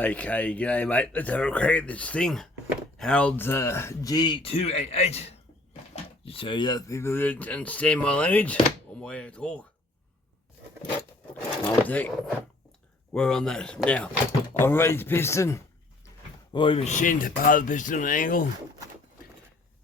Okay, g'day mate, let's have a crack at this thing. Harold's G288. Just so you other people that understand my language, or my way I talk. I'll take, work on that. Now, I've raised the piston, already machined part of the piston on an angle.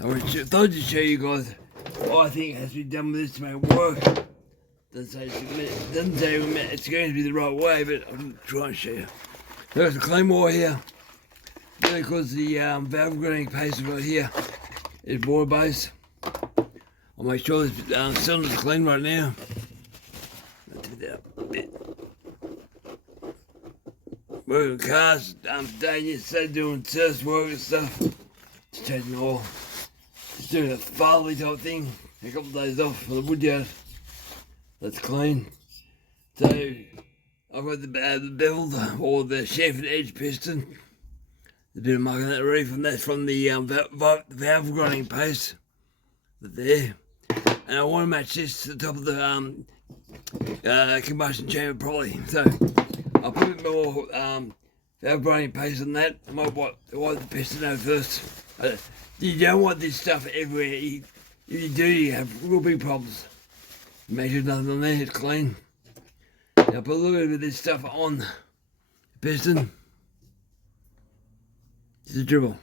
I thought I'd just show you guys what I think has to be done with this to make it work. Doesn't say it's going to be the right way, but I'll try and show you. There's a clean wire here. Then because the valve grinding paste right here is water based. I'll make sure this cylinder's clean right now. I'll take that up a bit. Working cars, today yesterday doing service work and stuff. Just changing oil. Just doing a Farley type thing. A couple of days off for the woodyard. That's clean. So I've got the beveled or the chamfered edge piston. There's a bit of mark on that reef, and that's from the valve grinding paste. There. And I want to match this to the top of the combustion chamber properly. So I'll put a bit more valve grinding paste on that. I might wipe the piston out first. You don't want this stuff everywhere. If you do, you have real big problems. Make sure nothing on there, it's clean. Now put a little bit of this stuff on the piston. Just a dribble.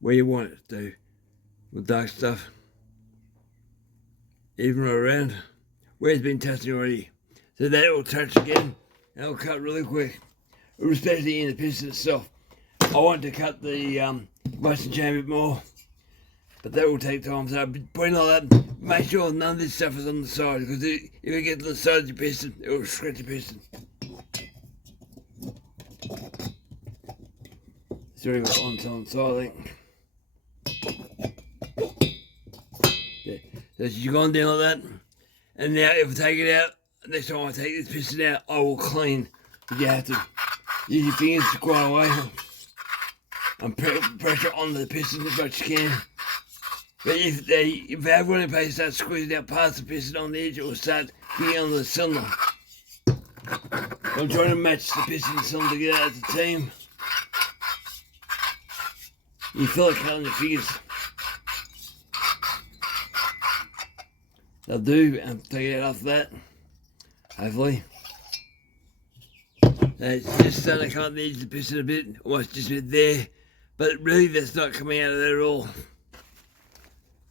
Where you want it to. With dark stuff. Even right around. Where it's been touching already. So that will touch again. And it'll cut really quick. Especially in the piston itself. I want to cut the combustion chamber a bit more. But that will take time. So putting all that, make sure none of this stuff is on the side. Because if it gets on the side of your piston, it will scratch your piston. It's already got on the side, I think. Yeah. So you've gone down like that. And now if I take it out, next time I take this piston out, I will clean. But you have to use your fingers to grind away. And pressure on the piston as much as you can. But if the valve grinding paste starts squeezing out parts of the piston on the edge, it will start getting on the cylinder. I'm trying to match the piston and cylinder together as a team. You feel it cut on your fingers. They'll do, and take it out after that. Hopefully. It's just starting to come up the edge of the piston a bit, almost just a bit there. But really that's not coming out of there at all.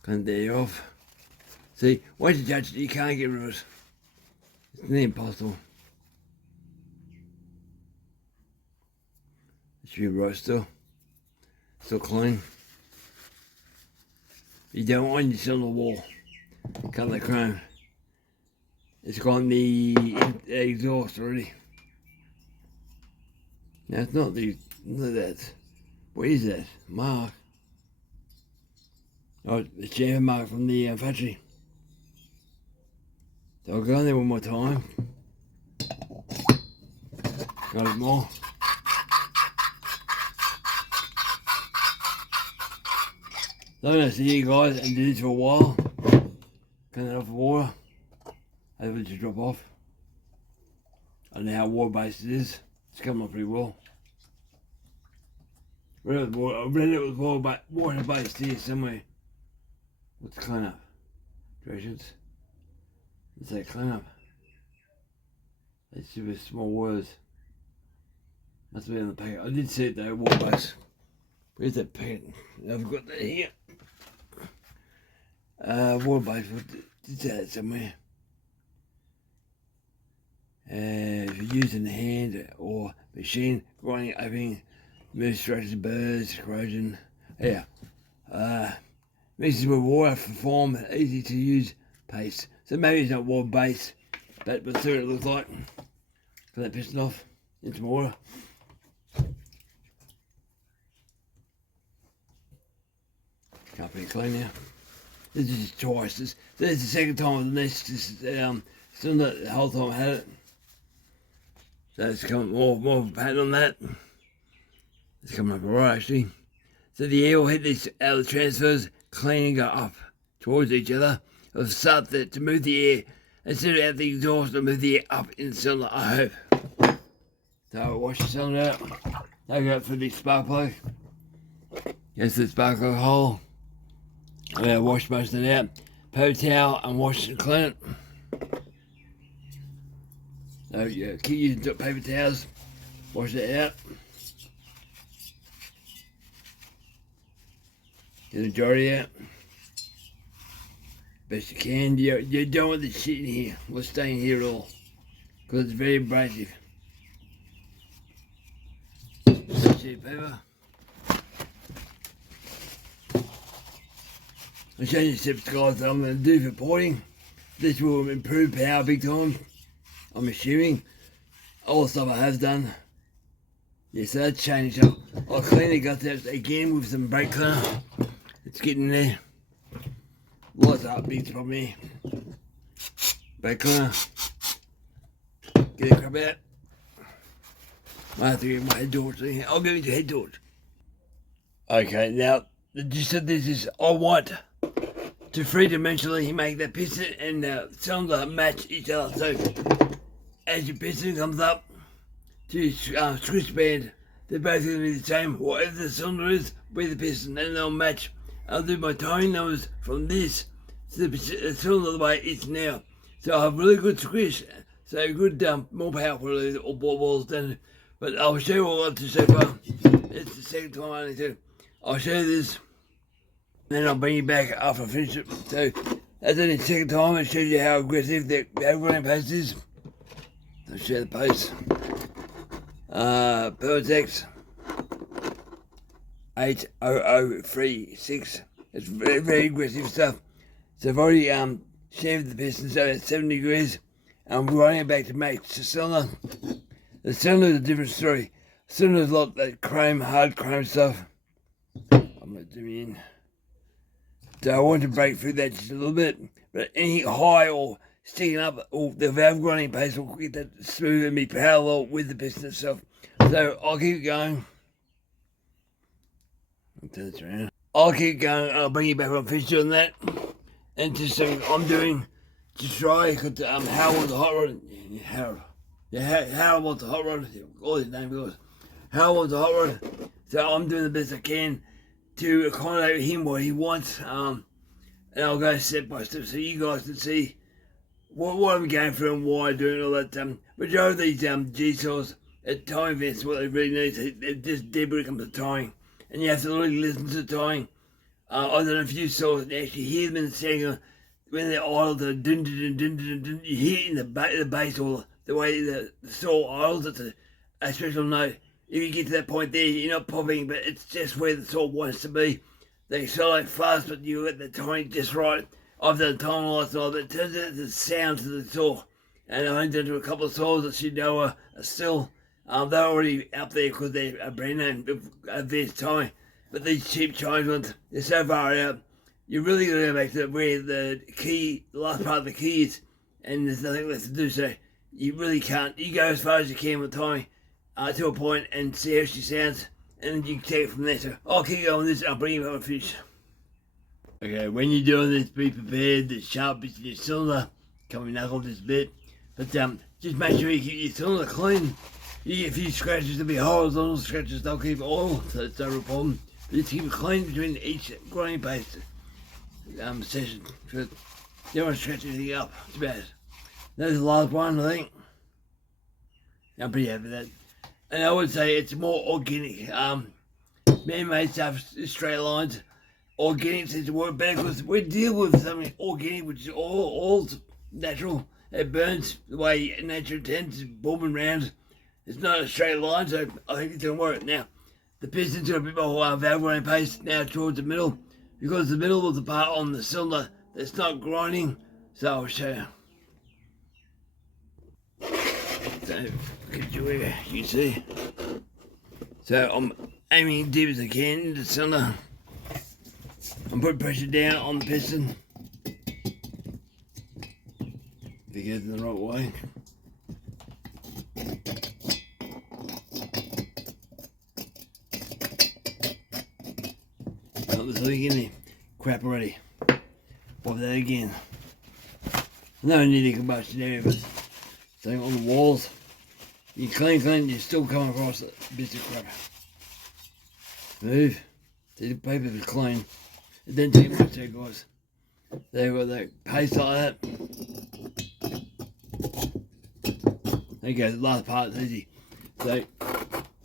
Can't there you off. See, once you touch it, you can't get rid of it. It's nearly impossible. It should be right still. Still clean. You don't want your cylinder wall. Cut the chrome. It's got the exhaust already. Now it's not that. What is that? Mark. Oh, the chamfer mark from the factory. So I'll go on there one more time. Got it more. So I'm going to see you guys and do this for a while. Clean it off the water. Hopefully it should drop off. I don't know how water based it is. It's coming up pretty well. I read it was water based here somewhere. What's clean up? Directions. Let's say clean up. It's just small words. Must be on the packet. I did see it though, water base. Where's that packet? I've got that here. Water base, did say that somewhere. If you're using the hand or machine, grinding, opening, move structures, burrs, corrosion. Yeah. Mixes with water for form, easy to use paste. So maybe it's not water based, but we'll see what it looks like. Cut that piston off into water. Can't be clean now. This is twice. This is the second time with this. Still not the whole time I had it. So it's coming more pattern on that. It's coming up alright actually. So the air will hit this out of the transfers, clean and go up towards each other. It'll start to move the air instead of out the exhaust, it'll move the air up in the cylinder, I hope. So I wash the cylinder out. I go for the spark plug. Gets the spark plug hole. I'm going to wash most of it out. Paper towel and wash and clean it. So yeah, keep using paper towels. Wash it out. Get the majority out. Best you can. You don't want the shit in here. What's staying here at all. Because it's very abrasive. Sheet paper. I'll show you steps, guys, that I'm going to do for porting. This will improve power big time, I'm assuming. All the stuff I have done. Yeah, so that's changed up. I'll clean the guts out again with some brake cleaner. It's getting there. Lights up, big problem here. Brake cleaner. Get the crap out. I have to get my head torch. I'll give you the head torch. Okay, now the gist of this is I want to three-dimensionally make that piston and the cylinder match each other. So as your piston comes up to switch band, they're both going to be the same. Whatever the cylinder is with the piston, and they'll match. I'll do my towing numbers from this to the cylinder the way it's now. So I'll have really good squish, so good more power for all balls done. But I'll show you what I've got to so far. It's the second time I only do. I'll show you this, then I'll bring you back after I finish it. So that's only the second time. It shows you how aggressive the running paste is. I'll show you the paste. Pertex 80036. It's very, very aggressive stuff. So I've already shaved the piston so it's 7 degrees. I'm running it back to match the cylinder. The cylinder is a different story. The cylinder is a lot that chrome, hard chrome stuff. I'm not zooming in. So I want to break through that just a little bit. But any high or sticking up, or the valve grinding paste will get that smooth and be parallel with the piston itself. So I'll keep going. I'll turn this around. I'll keep going and I'll bring you back when I'm finished doing that. And just something I'm doing to try, because Harold wants a hot rod. Harold wants a hot rod. All his name goes. Harold wants a hot rod. So I'm doing the best I can to accommodate him what he wants. And I'll go step by step so you guys can see what I'm going through and why I'm doing all that. Majority of these G-saws at towing events, what they really need, they're just dead when it comes to towing. And you have to really listen to the towing. I don't know if you saw it, actually hear them in the second when they're idle, the dun dun dun dun dun, you hear it in the bass or the way the saw idles. It's a special note. If you get to that point there, you're not popping, but it's just where the saw wants to be. They accelerate fast, but you get the timing just right. I've done time lights and all, but it turns out the sound to the saw. And I've only done to a couple of saws that you know are still, they're already up there because they're a brand name advanced timing. But these cheap Chinese ones, they're so far out, you're really going to go back to where the key, the last part of the key is, and there's nothing left to do, so you really can't. You go as far as you can with timing to a point and see how she sounds, and you can take it from there. So I'll keep going with this, I'll bring you back on fish. Okay, when you're doing this, be prepared. The sharp bits in your cylinder coming knuckle this bit, but just make sure you keep your cylinder clean. You get a few scratches, there'll be horizontal scratches, they'll keep oil, so it's no problem. But just keep it clean between each grinding paste session. So you don't want to scratch anything up. It's bad. That's the last one, I think. I'm pretty happy with that. And I would say it's more organic. Man-made stuff, straight lines. Organic seems to work better because we deal with something organic, which is all natural. It burns the way nature intends, booming round. It's not a straight line, so I think it's going to work. Now, the piston's got a bit more valve grinding paste now towards the middle, because the middle of the part on the cylinder that's not grinding. So I'll show you. So, get you where you can see. So I'm aiming as deep as I can into the cylinder. I'm putting pressure down on the piston. If it goes in the right way. There's nothing in there. Crap already. Pop that again. No need a combustion area, but something on the walls. You clean, you still come across bits of crap. Move. See, the paper is clean. It didn't take much there, guys. They got that paste like that. There you go, the last part is easy. So,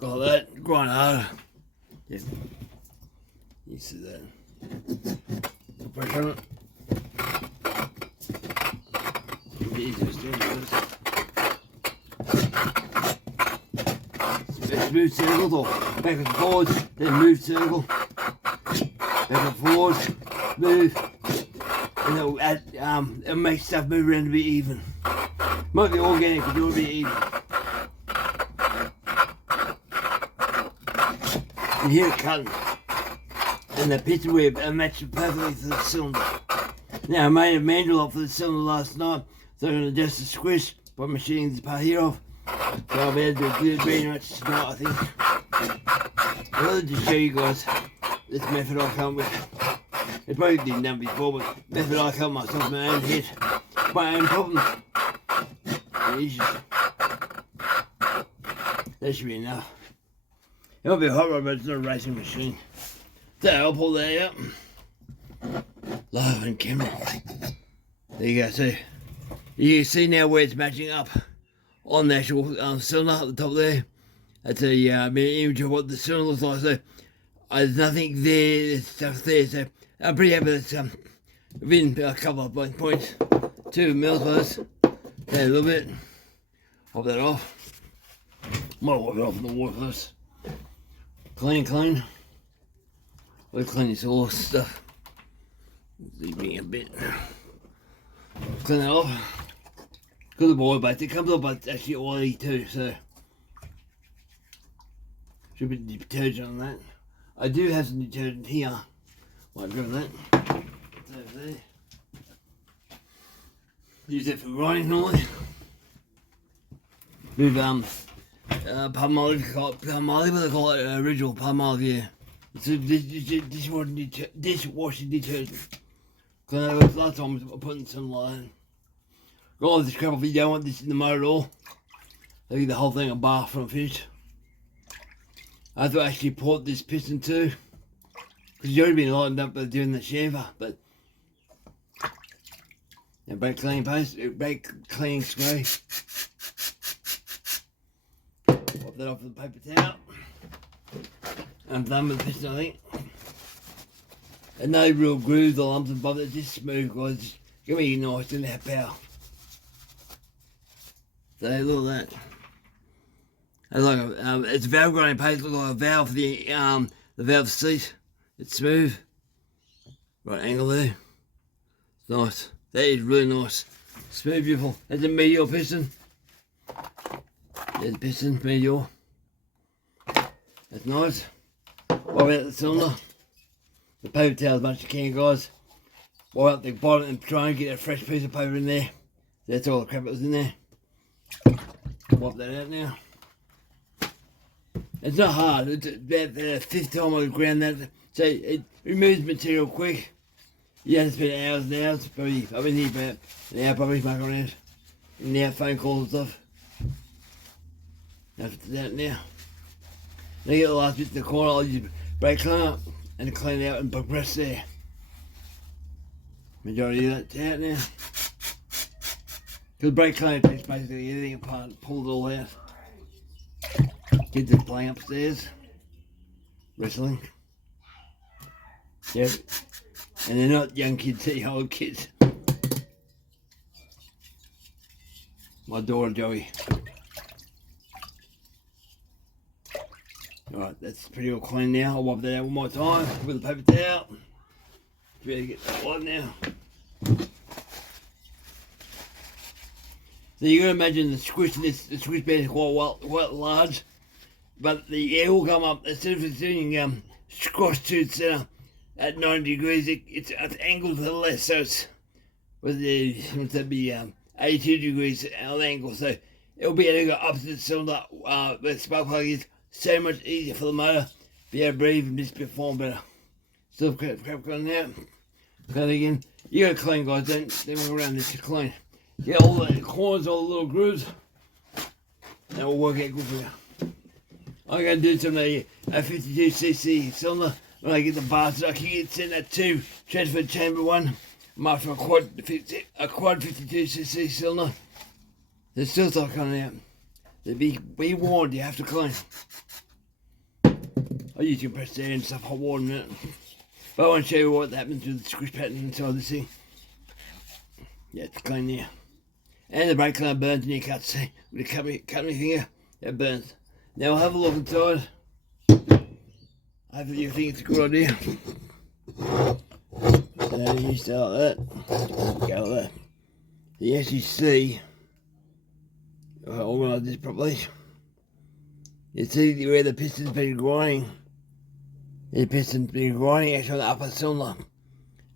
got that, grind harder. Yeah. You see that. Pressure on it. Move circles or back and forwards, then move circle, back and forwards, move, and it'll add, it'll make stuff move around to be even. Might be organic, but it'll be even. You hear it cutting, and the piston web matches perfectly to the cylinder. Now I made a manual up for the cylinder last night, so I'm going to adjust the squish by machining this part here off. So I'll be able to do it very much tonight, I think. I'd rather just show you guys this method I come with. It's probably been done before, but method I come myself in my own head. My own problems. And issues. That should be enough. It might be a hot rod, but it's not a racing machine. So I'll pull that out. Live on camera. There you go, so you can see now where it's matching up on the actual cylinder at the top there. That's a image of what the cylinder looks like. So there's nothing there, there's stuff there. So I'm pretty happy that's within a couple of points, 2 mils worth. There a little bit. Pop that off. Might wipe it off in the water first. Clean. We'll clean this all stuff. Leaving a bit. Clean that off. Good the boy, but it comes off, but it's actually oily too, so should be detergent on that. I do have some detergent here. Might grab that. It's over there. Use it for grinding normally. With palmolive, what they call it, original palmolive, yeah. It's a dishwashing detergent. Cause last time I was putting some like that. Got all this crap off, you don't want this in the motor at all. I think the whole thing a bath when I'm finished. I have to actually port this piston too, because it's already been lightened up by doing the chamfer, but now brake cleaning paste, brake cleaning spray. Wipe that off with a paper towel. I'm done with the piston, I think. And no real grooves or lumps and bumps, it's just smooth, guys. Just give me a nice, didn't have power. So look at that. It's like it's valve grinding paste. Looks like a valve for the valve seat. It's smooth. Right angle there. It's nice. That is really nice. Smooth, beautiful. That's a medial piston. There's the piston, medial. That's nice. Wipe out the cylinder. The paper towel as much as you can, guys. Wipe out the bottom and try and get a fresh piece of paper in there. That's all the crap that was in there. Wipe that out now. It's not hard. It's about the 5th time I've ground that. So it removes material quick. You have to spend hours and hours. Probably, I've been here about an hour probably, mucking around. In and out, phone calls and stuff. After that now. Then I get the last bit in the corner, I'll just brake clean up and clean it out and progress there. Majority of that's out now. Because brake cleaner takes basically everything apart and pulls it all out. Kids are playing upstairs. Wrestling. Yep. And they're not young kids, they're old kids. My daughter Joey. Alright, that's pretty all clean now. I'll wipe that out one more time with a paper towel. Ready to get that one now. So you're going to imagine the squish bed is quite large, but the air will come up instead of it's doing squash to the centre at 90 degrees. It's angled to the left, so it's with the that'd be 82 degrees angle. So it'll be able to go up to the cylinder where the spark plug is. So much easier for the motor. Be able to breathe and just perform better. Still crap going out. Clean again. You gotta clean, guys. Don't walk around this to clean. Get all the corners, all the little grooves. That will work out good for you. I'm going to do some of a 52cc cylinder. When I get the bars, I can get sent at 2 transfer chamber 1. I'm after a quad 52cc cylinder. There's still stuff coming out. Be warned, you have to clean. I use compressed air and stuff, hot water in it. But I want to show you what happens with the squish pattern inside this thing. Yeah, it's clean there. And the brake clamp burns and you can't see. With a cut me finger, it burns. Now we'll have a look inside. Hopefully you think it's a good idea. So you start that. Go like that. You actually see, if I organise this properly, you see where the piston's been grinding. The piston's been grinding actually on the upper cylinder.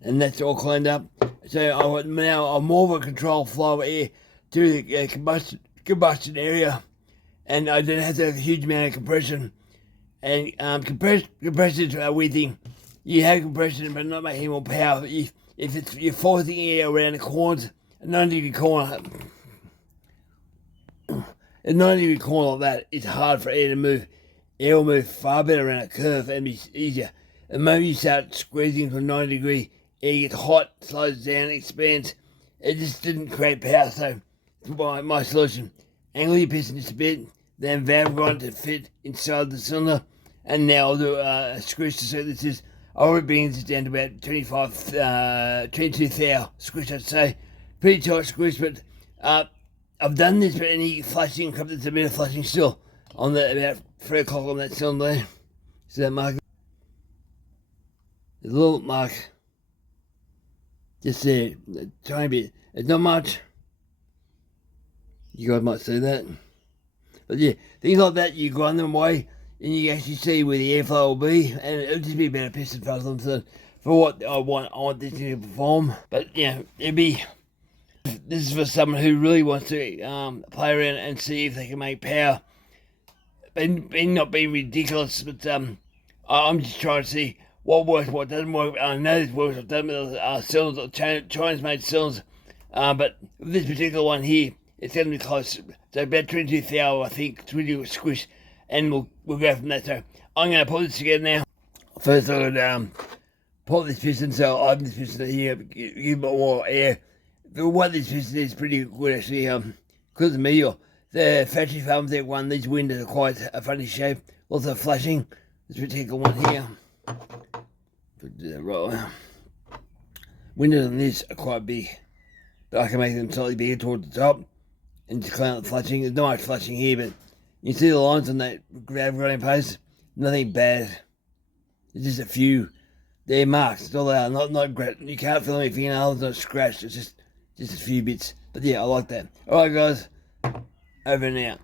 And that's all cleaned up. So now I'm more of a control flow of air to the combustion area. And I don't have to have a huge amount of compression. And compression's a weird thing. You have compression but not making more power. If you're forcing air around the corners, a 90-degree corner, a 90-degree corner like that, it's hard for air to move. Air will move far better around a curve and be easier. The moment you start squeezing from 90 degree, air gets hot, slows down, expands. It just didn't create power, so my solution. Angle your piston just a bit, then valve grind to fit inside the cylinder, and now I'll do a squish to see this is. I already bring this down to about 22 thou squish, I'd say. Pretty tight squish, but I've done this, but any flashing, there's a bit of flashing still on the about 3 o'clock on that cylinder there. See that mark? There's a little mark just there, a tiny bit. It's not much. You guys might see that. But yeah, things like that, you grind them away and you actually see where the airflow will be, and it'll just be a better piston for them. So for what I want this to perform. But yeah, this is for someone who really wants to play around and see if they can make power. And not being ridiculous, but I'm just trying to see what works, what doesn't work. I know this works. I've done with cylinders, Chinese made cylinders, but with this particular one here, it's going to be close. So about 22 thou, I think, 20 squish, and we'll go from that. So I'm going to put this together now. First, I'm going to put this piston. So I have this piston here, give a bit more air. What this piston is pretty good actually. Because of me, the factory Farmtech one, these windows are quite a funny shape. Also flashing. This particular one here. Do that right. Windows on this are quite big, but I can make them slightly bigger towards the top and just clean out the flashing. There's not much flashing here, but you see the lines on that grinding post. Nothing bad. There's just a few. They're marks. It's all they are. Not great. You can't feel any fingernails. Not scratched. It's just a few bits. But yeah, I like that. All right, guys. Over and out.